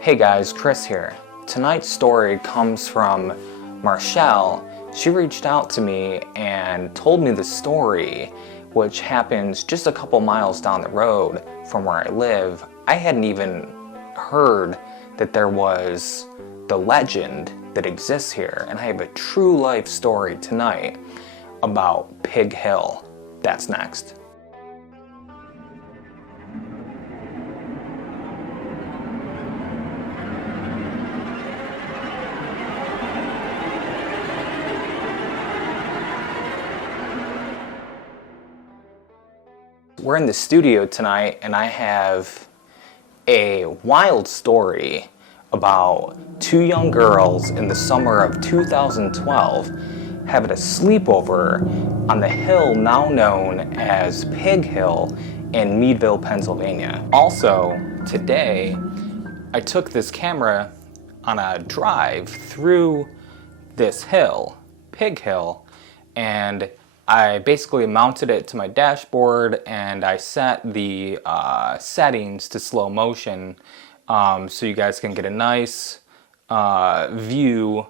Hey guys, Chris here. Tonight's story comes from Marchelle. She reached out to me and told me the story, which happens just a couple miles down the road from where I live. I hadn't even heard that there was the legend that exists here, and I have a true life story tonight about Pig Hill. That's next. We're in the studio tonight and I have a wild story about two young girls in the summer of 2012 having a sleepover on the hill now known as Pig Hill in Meadville, Pennsylvania. Also, today, I took this camera on a drive through this hill, Pig Hill, and I basically mounted it to my dashboard and I set the settings to slow motion so you guys can get a nice view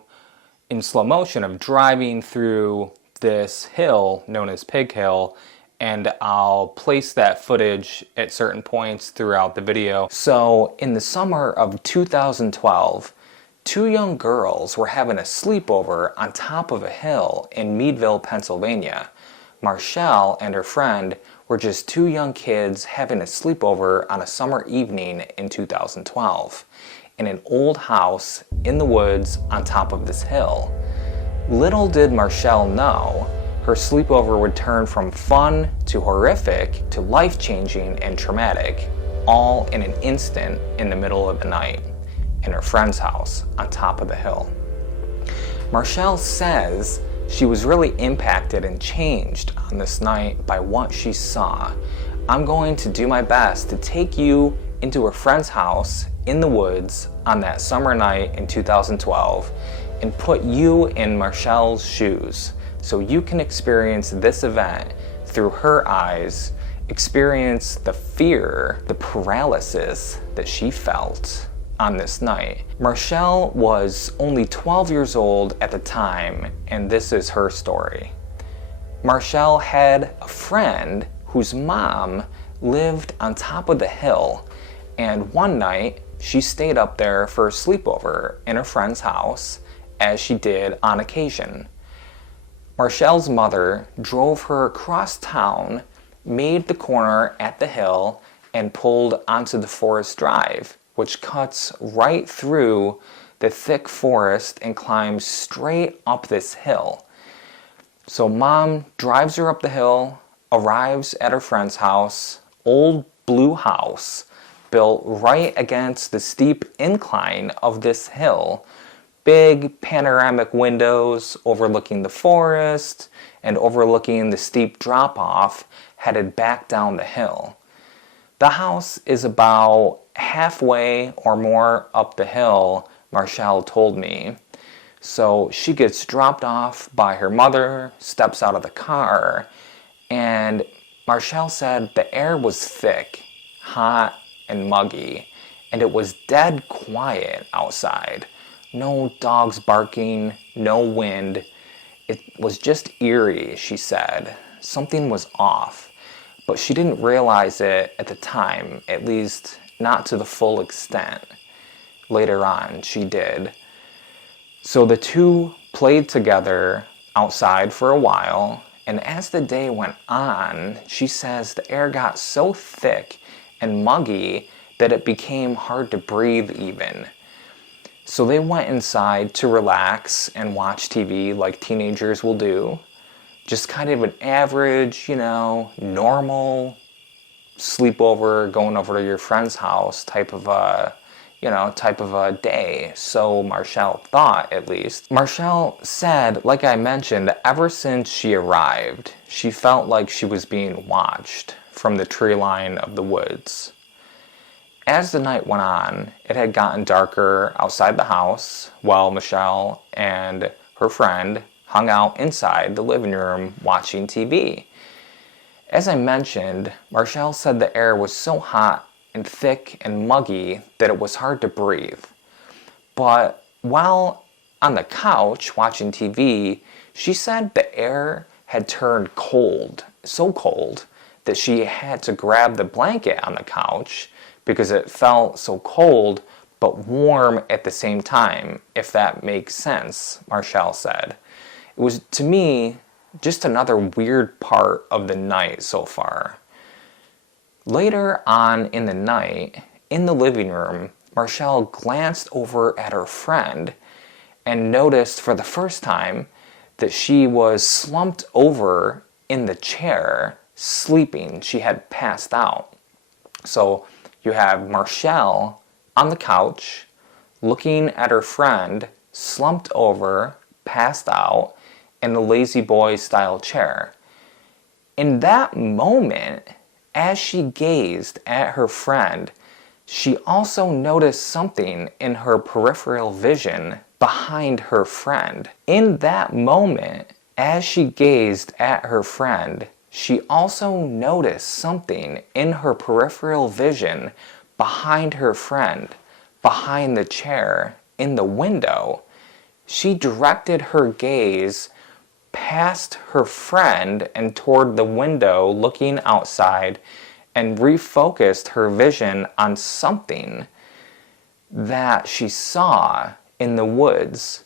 in slow motion of driving through this hill known as Pig Hill, and I'll place that footage at certain points throughout the video. So in the summer of 2012, two young girls were having a sleepover on top of a hill in Meadville, Pennsylvania. Marchelle and her friend were just two young kids having a sleepover on a summer evening in 2012 in an old house in the woods on top of this hill. Little did Marchelle know, her sleepover would turn from fun to horrific to life-changing and traumatic, all in an instant in the middle of the night in her friend's house on top of the hill. Marchelle says she was really impacted and changed on this night by what she saw. I'm going to do my best to take you into her friend's house in the woods on that summer night in 2012 and put you in Marchelle's shoes so you can experience this event through her eyes, experience the fear, the paralysis that she felt on this night. Marchelle was only 12 years old at the time, and this is her story. Marchelle had a friend whose mom lived on top of the hill, and one night she stayed up there for a sleepover in her friend's house, as she did on occasion. Marchelle's mother drove her across town, made the corner at the hill, and pulled onto the forest drive, which cuts right through the thick forest and climbs straight up this hill. So mom drives her up the hill, arrives at her friend's house, old blue house, built right against the steep incline of this hill, big panoramic windows overlooking the forest and overlooking the steep drop-off headed back down the hill. The house is about halfway or more up the hill, Marchelle told me. So she gets dropped off by her mother, steps out of the car, and Marchelle said the air was thick, hot, and muggy, and it was dead quiet outside. No dogs barking, no wind. It was just eerie, she said. Something was off. But she didn't realize it at the time, at least not to the full extent. Later on, she did. So the two played together outside for a while, and as the day went on, she says the air got so thick and muggy that it became hard to breathe even. So they went inside to relax and watch TV like teenagers will do. Just kind of an average, normal sleepover, going over to your friend's house type of a day. So Marchelle thought, at least. Marchelle said, like I mentioned, ever since she arrived, she felt like she was being watched from the tree line of the woods. As the night went on, it had gotten darker outside the house while Marchelle and her friend hung out inside the living room watching TV. As I mentioned, Marchelle said the air was so hot and thick and muggy that it was hard to breathe. But while on the couch watching TV, she said the air had turned cold, so cold that she had to grab the blanket on the couch because it felt so cold but warm at the same time, if that makes sense, Marchelle said. It was, to me, just another weird part of the night so far. Later on in the night, in the living room, Marchelle glanced over at her friend and noticed for the first time that she was slumped over in the chair, sleeping. She had passed out. So you have Marchelle on the couch, looking at her friend, slumped over, passed out, in the lazy boy style chair. In that moment, as she gazed at her friend, she also noticed something in her peripheral vision behind her friend. In that moment, as she gazed at her friend, she also noticed something in her peripheral vision behind her friend, behind the chair, in the window. She directed her gaze past her friend and toward the window looking outside and refocused her vision on something that she saw in the woods.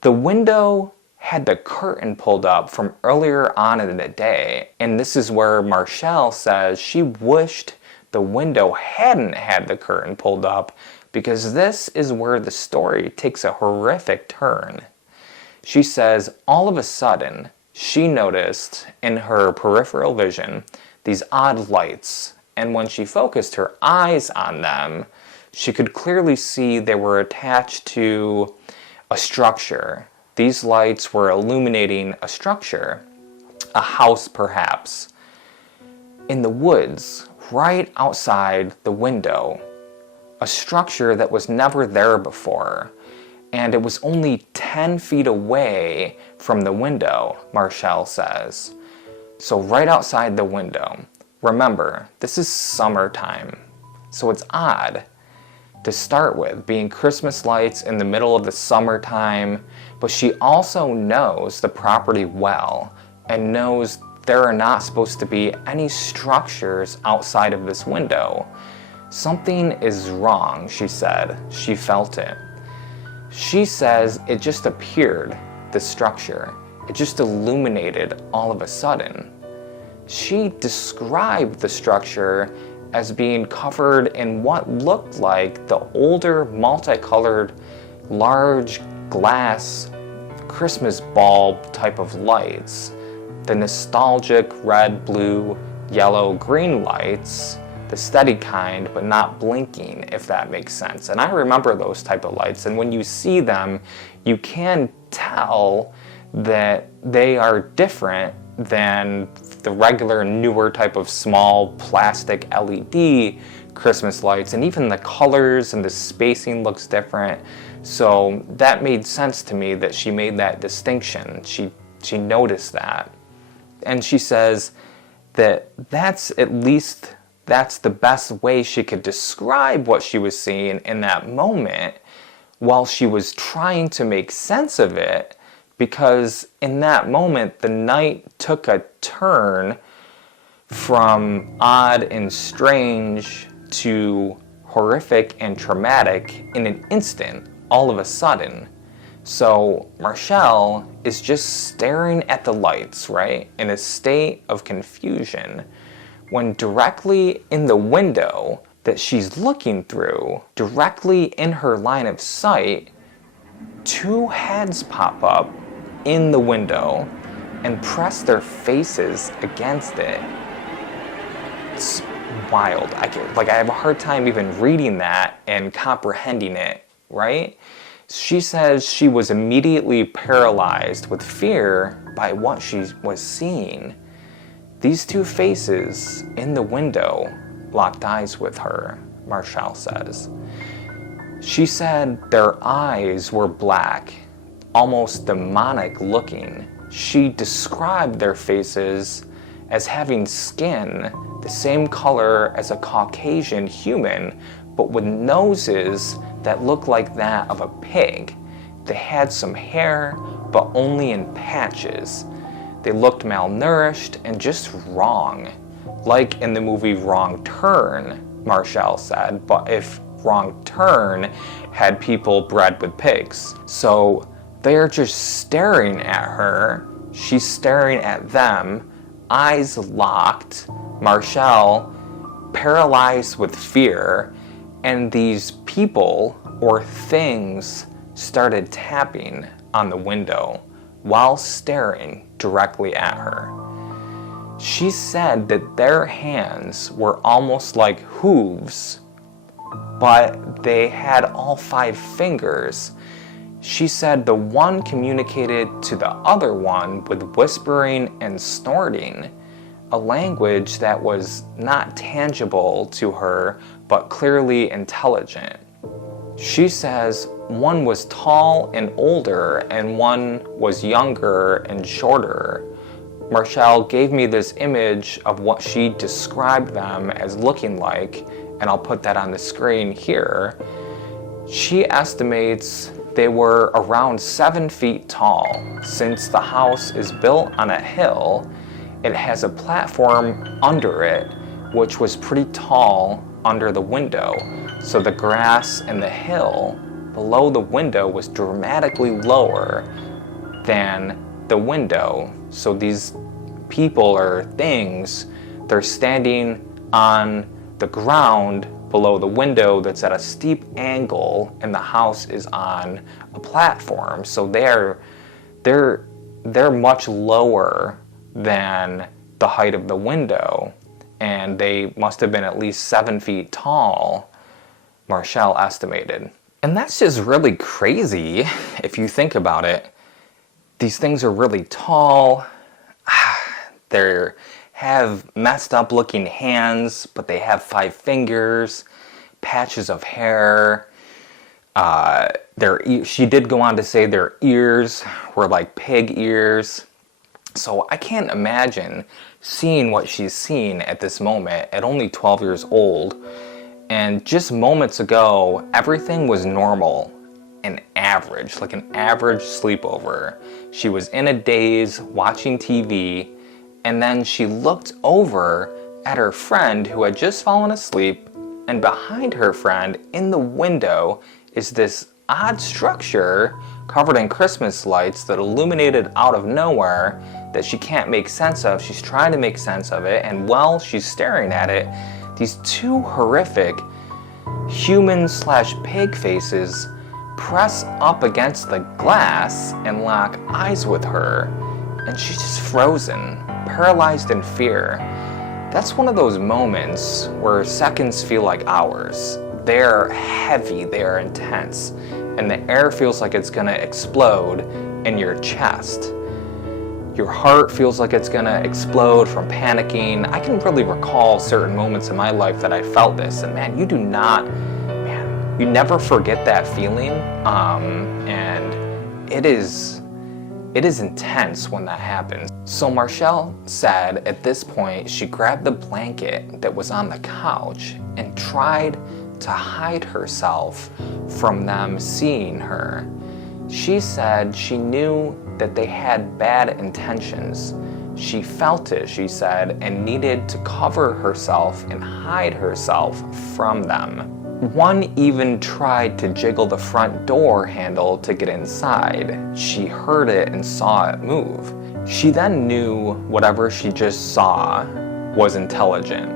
The window had the curtain pulled up from earlier on in the day, and this is where Marchelle says she wished the window hadn't had the curtain pulled up, because this is where the story takes a horrific turn. She says all of a sudden she noticed in her peripheral vision these odd lights, and when she focused her eyes on them, she could clearly see they were attached to a structure. These lights were illuminating a structure, a house perhaps, in the woods, right outside the window, a structure that was never there before. And it was only 10 feet away from the window, Marchelle says. So right outside the window. Remember, this is summertime, so it's odd to start with, being Christmas lights in the middle of the summertime, but she also knows the property well and knows there are not supposed to be any structures outside of this window. Something is wrong, she said. She felt it. She says it just appeared, the structure. It just illuminated all of a sudden. She described the structure as being covered in what looked like the older, multicolored, large glass Christmas bulb type of lights. The nostalgic red, blue, yellow, green lights, the steady kind, but not blinking, if that makes sense. And I remember those type of lights, and when you see them, you can tell that they are different than the regular, newer type of small plastic LED Christmas lights, and even the colors and the spacing looks different. So that made sense to me that she made that distinction. She noticed that. And she says that that's the best way she could describe what she was seeing in that moment while she was trying to make sense of it, because in that moment the night took a turn from odd and strange to horrific and traumatic in an instant, all of a sudden. So Marchelle is just staring at the lights, right, in a state of confusion, when directly in the window that she's looking through, directly in her line of sight, two heads pop up in the window and press their faces against it. It's wild. I have a hard time even reading that and comprehending it, right? She says she was immediately paralyzed with fear by what she was seeing. These two faces in the window locked eyes with her, Marchelle says. She said their eyes were black, almost demonic looking. She described their faces as having skin the same color as a Caucasian human, but with noses that looked like that of a pig. They had some hair, but only in patches. They looked malnourished and just wrong. Like in the movie Wrong Turn, Marchelle said, but if Wrong Turn had people bred with pigs. So they're just staring at her. She's staring at them, eyes locked. Marchelle paralyzed with fear, and these people or things started tapping on the window while staring directly at her. She said that their hands were almost like hooves, but they had all 5 fingers. She said the one communicated to the other one with whispering and snorting, a language that was not tangible to her, but clearly intelligent. She says one was tall and older, and one was younger and shorter. Marchelle gave me this image of what she described them as looking like, and I'll put that on the screen here. She estimates they were around 7 feet tall. Since the house is built on a hill, it has a platform under it, which was pretty tall under the window. So the grass and the hill below the window was dramatically lower than the window. So these people or things, they're standing on the ground below the window that's at a steep angle, and the house is on a platform. So they're much lower than the height of the window, and they must have been at least 7 feet tall, Marchelle estimated. And that's just really crazy if you think about it. These things are really tall. They have messed up looking hands, but they have 5 fingers, patches of hair. She did go on to say their ears were like pig ears. So I can't imagine seeing what she's seen at this moment at only 12 years old. And just moments ago, everything was normal and average, like an average sleepover. She was in a daze watching TV, and then she looked over at her friend who had just fallen asleep, and behind her friend in the window is this odd structure covered in Christmas lights that illuminated out of nowhere that she can't make sense of. She's trying to make sense of it, and while she's staring at it, these 2 horrific human/pig faces press up against the glass and lock eyes with her, and she's just frozen, paralyzed in fear. That's one of those moments where seconds feel like hours. They're heavy, they're intense, and the air feels like it's gonna explode in your chest. Your heart feels like it's gonna explode from panicking. I can really recall certain moments in my life that I felt this, and man, you never forget that feeling, and it is intense when that happens. So Marchelle said at this point, she grabbed the blanket that was on the couch and tried to hide herself from them seeing her. She said she knew that they had bad intentions. She felt it, she said, and needed to cover herself and hide herself from them. One even tried to jiggle the front door handle to get inside. She heard it and saw it move. She then knew whatever she just saw was intelligent,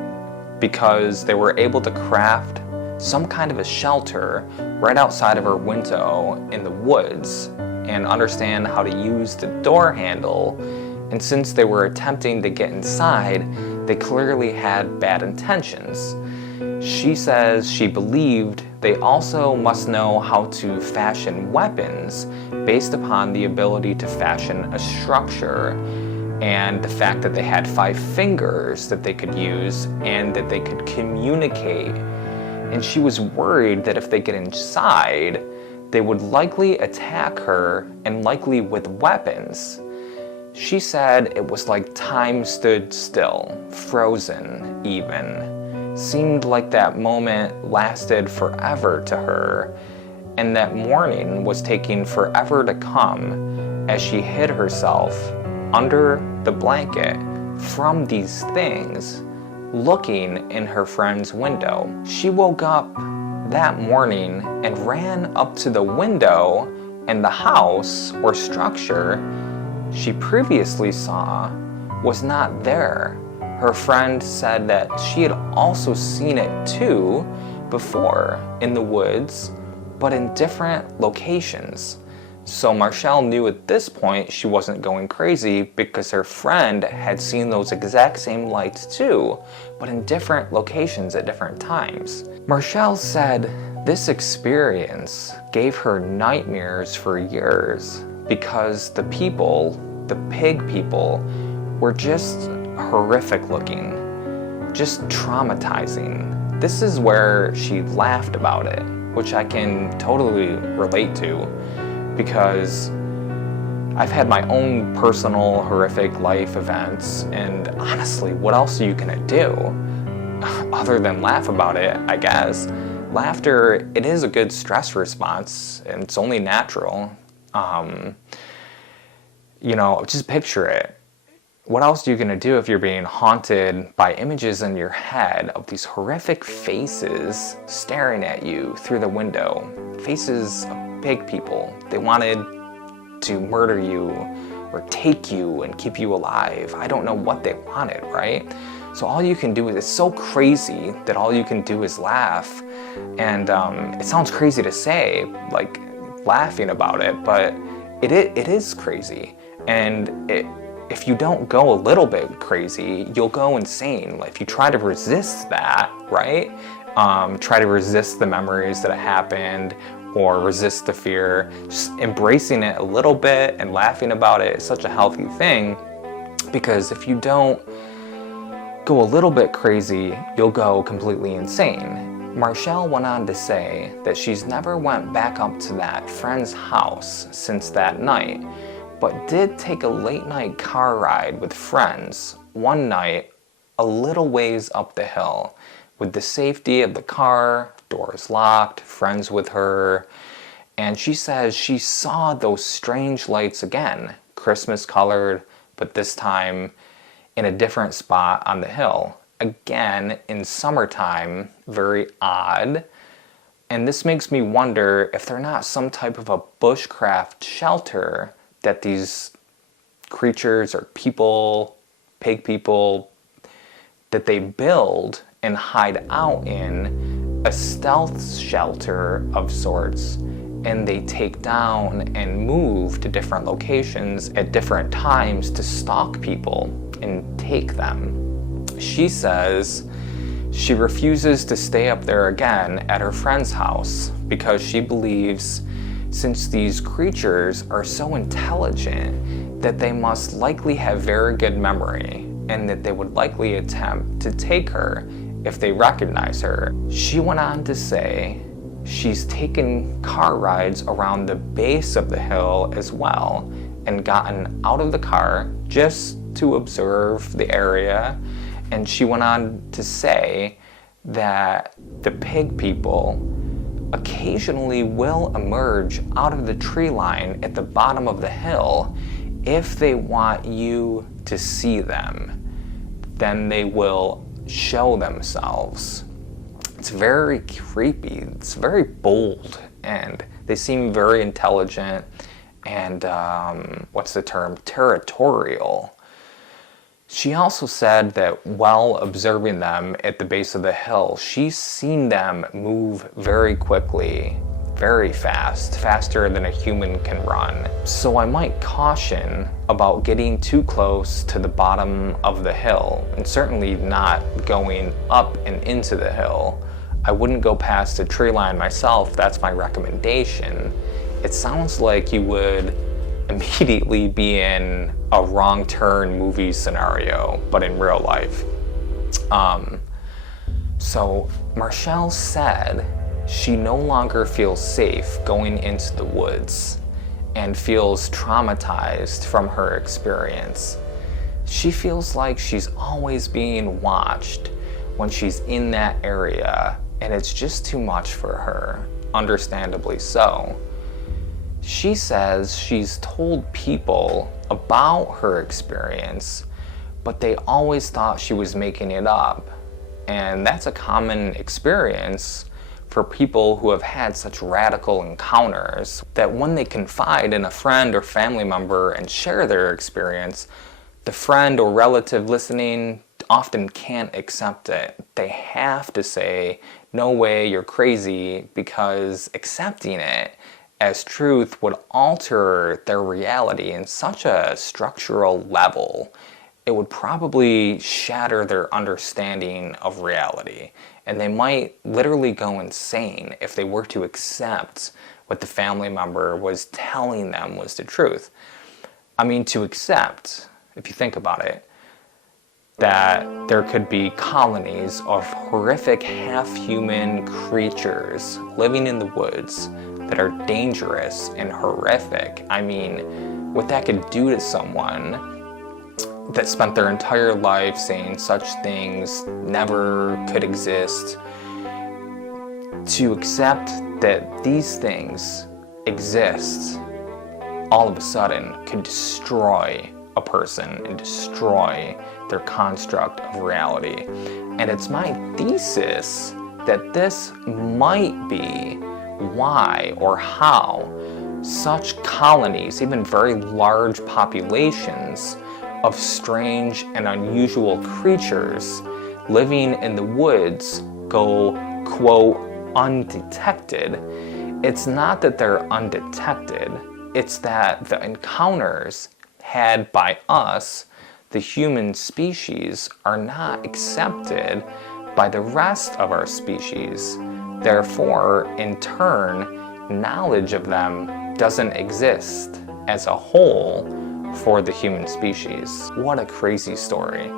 because they were able to craft some kind of a shelter right outside of her window in the woods and understand how to use the door handle. And since they were attempting to get inside, they clearly had bad intentions. She says she believed they also must know how to fashion weapons based upon the ability to fashion a structure, and the fact that they had 5 fingers that they could use and that they could communicate. And she was worried that if they get inside, they would likely attack her, and likely with weapons. She said it was like time stood still, frozen even. Seemed like that moment lasted forever to her, and that morning was taking forever to come as she hid herself under the blanket from these things, looking in her friend's window. She woke up that morning and ran up to the window, and the house or structure she previously saw was not there. Her friend said that she had also seen it too before in the woods, but in different locations. So Marchelle knew at this point she wasn't going crazy because her friend had seen those exact same lights too, but in different locations at different times. Marchelle said this experience gave her nightmares for years because the people, the pig people, were just horrific looking, just traumatizing. This is where she laughed about it, which I can totally relate to because I've had my own personal horrific life events, and honestly, what else are you gonna do other than laugh about it, I guess? Laughter, it is a good stress response, and it's only natural. Just picture it. What else are you gonna do if you're being haunted by images in your head of these horrific faces staring at you through the window? Faces of pig people. They wanted to murder you or take you and keep you alive. I don't know what they wanted, right? So all you can do is, it's so crazy that all you can do is laugh. And it sounds crazy to say, like laughing about it, but it is crazy. And if you don't go a little bit crazy, you'll go insane. If you try to resist that, right? Try to resist the memories that happened or resist the fear. Just embracing it a little bit and laughing about it is such a healthy thing, because if you don't go a little bit crazy, you'll go completely insane. Marchelle went on to say that she's never went back up to that friend's house since that night, but did take a late night car ride with friends one night a little ways up the hill with the safety of the car, doors locked, friends with her, and she says she saw those strange lights again, Christmas colored, but this time in a different spot on the hill. Again, in summertime, very odd. And this makes me wonder if they're not some type of a bushcraft shelter that these creatures or people, pig people, that they build and hide out in, a stealth shelter of sorts, and they take down and move to different locations at different times to stalk people and take them. She says she refuses to stay up there again at her friend's house because she believes since these creatures are so intelligent that they must likely have very good memory and that they would likely attempt to take her if they recognize her. She went on to say she's taken car rides around the base of the hill as well and gotten out of the car just to observe the area. And she went on to say that the pig people occasionally will emerge out of the tree line at the bottom of the hill if they want you to see them. Then they will show themselves. It's very creepy, it's very bold, and they seem very intelligent and, what's the term, territorial. She also said that while observing them at the base of the hill, she's seen them move very quickly, very fast, faster than a human can run. So I might caution about getting too close to the bottom of the hill, and certainly not going up and into the hill. I wouldn't go past the tree line myself, that's my recommendation. It sounds like you would immediately be in a wrong turn movie scenario, but in real life. So Marchelle said she no longer feels safe going into the woods, and feels traumatized from her experience. She feels like she's always being watched when she's in that area, and it's just too much for her, understandably so. She says she's told people about her experience, but they always thought she was making it up. And that's a common experience for people who have had such radical encounters, that when they confide in a friend or family member and share their experience, the friend or relative listening often can't accept it. They have to say, "No way, you're crazy," because accepting it as truth would alter their reality in such a structural level. It would probably shatter their understanding of reality, and they might literally go insane if they were to accept what the family member was telling them was the truth. I mean, to accept, if you think about it, that there could be colonies of horrific half-human creatures living in the woods that are dangerous and horrific. I mean, what that could do to someone that spent their entire life saying such things never could exist, to accept that these things exist all of a sudden could destroy a person and destroy their construct of reality. And it's my thesis that this might be why or how such colonies, even very large populations of strange and unusual creatures living in the woods go, quote, undetected. It's not that they're undetected, it's that the encounters had by us, the human species, are not accepted by the rest of our species. Therefore, in turn, knowledge of them doesn't exist as a whole for the human species. What a crazy story.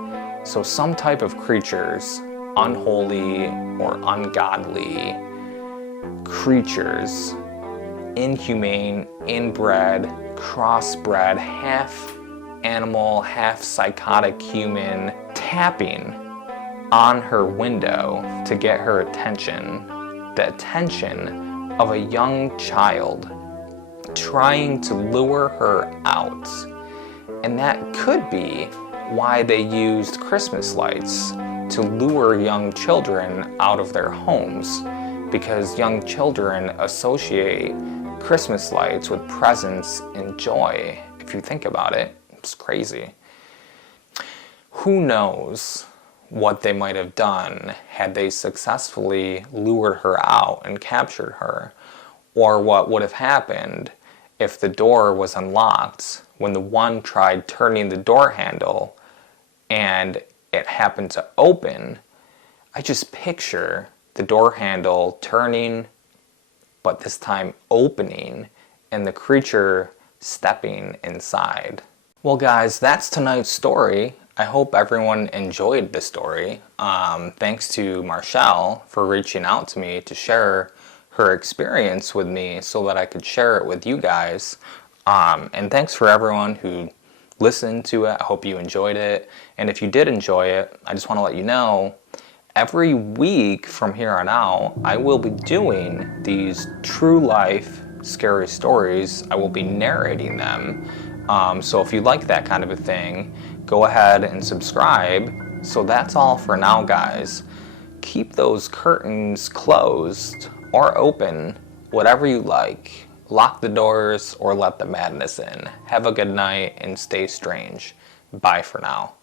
So some type of creatures, unholy or ungodly creatures, inhumane, inbred, crossbred, half animal, half psychotic human, tapping on her window to get her attention. The attention of a young child, trying to lure her out. And that could be why they used Christmas lights to lure young children out of their homes, because young children associate Christmas lights with presents and joy. If you think about it, it's crazy. Who knows what they might have done had they successfully lured her out and captured her, or what would have happened if the door was unlocked when the one tried turning the door handle and it happened to open. I just picture the door handle turning, but this time opening, and the creature stepping inside. Well guys, that's tonight's story. I hope everyone enjoyed the story. Thanks to Marchelle for reaching out to me to share her experience with me so that I could share it with you guys. And thanks for everyone who listened to it. I hope you enjoyed it. And if you did enjoy it, I just want to let you know, every week from here on out, I will be doing these true life scary stories. I will be narrating them. So if you like that kind of a thing, go ahead and subscribe. So that's all for now, guys. Keep those curtains closed or open, whatever you like. Lock the doors or let the madness in. Have a good night and stay strange. Bye for now.